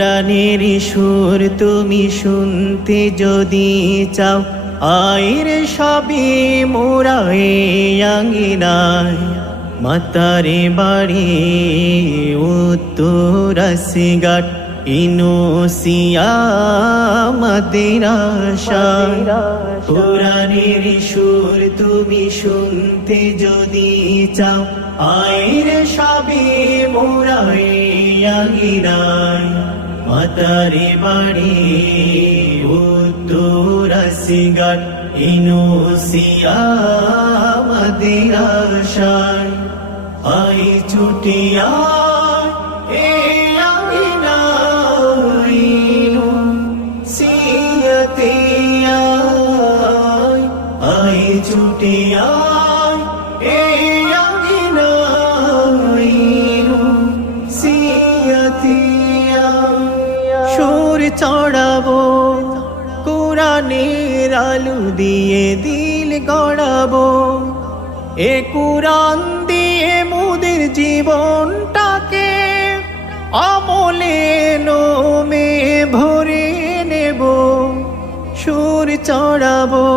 কুরআনের সুর তুমি শুনতে যদি চাও, আইরে সবে মোরা এই আঙ্গিনায়। মাতারে বাড়ি উত্তরাসিঘাট, ইনুসিয়া মাদ্রাসায়। কুরআনের সুর তুমি শুনতে যদি চাও, আইরে সবে মোরা এই আঙ্গিনায়। মাতারে বাড়ি উত্তরাসিঘাট, ইনুসিয়া মাদ্রাসায়। আই ছুটিয়া সুর চড়াবো কুরআনের আলো দিয়ে দিল গড়াবো। এ কুরআন দিয়ে মোদের জীবনটাকে আমলে নোমে ভরে নেব। সুর চড়াবো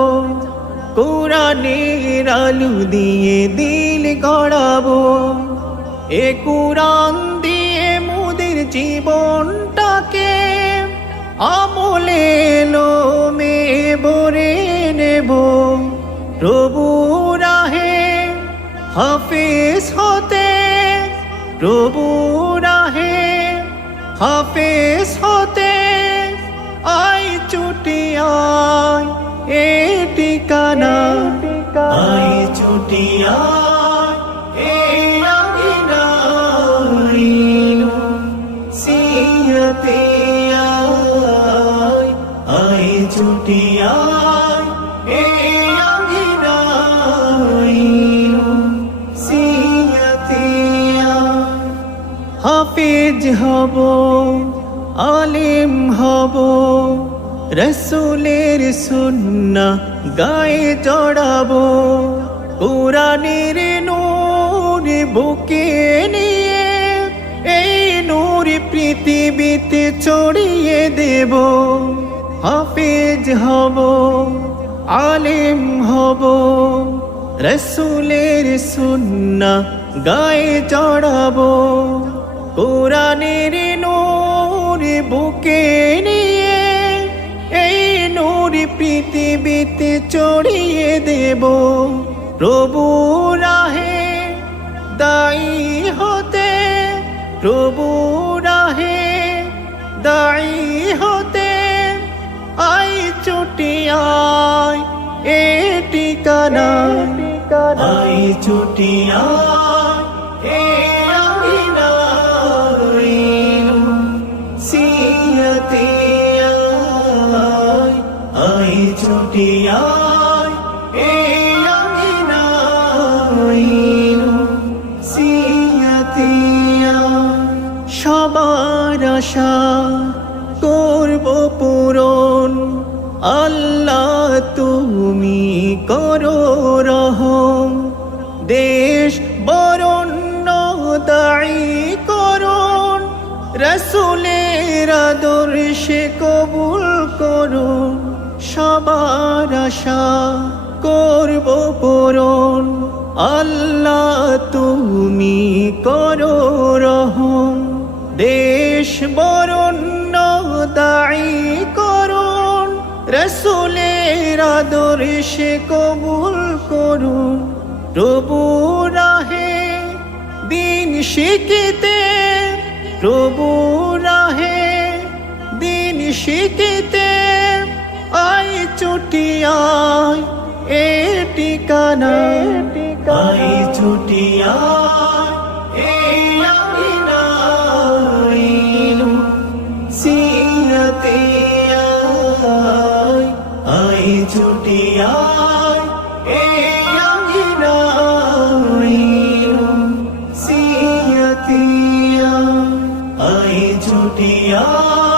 কুরআনের আলো দিয়ে দিল গড়াবো। এ কুরআন দিয়ে মোদের জীবনটাকে আমলে লোমে ভরে নেব। প্রভু রাহে হাফেজ হতে, প্রভু রাহে হাফেজ হতে, আই ছুটি আয় এ ঠিকানা। আই ছুটি আয় এ আঙ্গিনায়, সিয়াতে আয়। আই ছুটি আয় এ আঙ্গিনায়, সিয়াতে আয়। হাফেজ হব, আলিম হব, রসুলের সুন্নাহ গায়ে জড়াবো। কুরআনের নূর বুকে নিয়ে এই নূর পৃথিবীতে ছড়িয়ে দেব। হাফেজ হব, আলিম হব, রসুলের সুন্নাহ গায়ে জড়াবো। কুরআনের নূর বুকে নিয়ে এই নূর পৃথিবীতে ছড়িয়ে দেব। প্রভু রাহে দায়ী হতে, প্রভু রাহে দায়ী হতে, আই ছুটি আয় এ ঠিকানা। আই ছুটি আয় এ আঙ্গিনায়, সিয়াতে আয়। আই ছুটি আয় এ আঙ্গিনায়, সিয়াতে আয়। সবার আশা করব পূরণ, আল্লাহ তুমি করো রহম। দেশ বরণ্য দায়ী করুন, রসুলের আদর্শে কবুল করুন। সবার আশা করব পূরণ, আল্লাহ তুমি করো রহম। দেশ বরণ্য দায়ী করুন, রসুলের আদর্শে কবুল করুন। প্রভু রাহে দিন শিখিতে, প্রভু রাহে দিন শিখিতে, আই ছুটি আয় এ ঠিকানা। আই ছুটি আয় এ আঙ্গিনায়, সিয়াতে আয়। আই ছুটি আয় এ আঙ্গিনায়, সিয়াতে আয়। আই ছুটি আয়।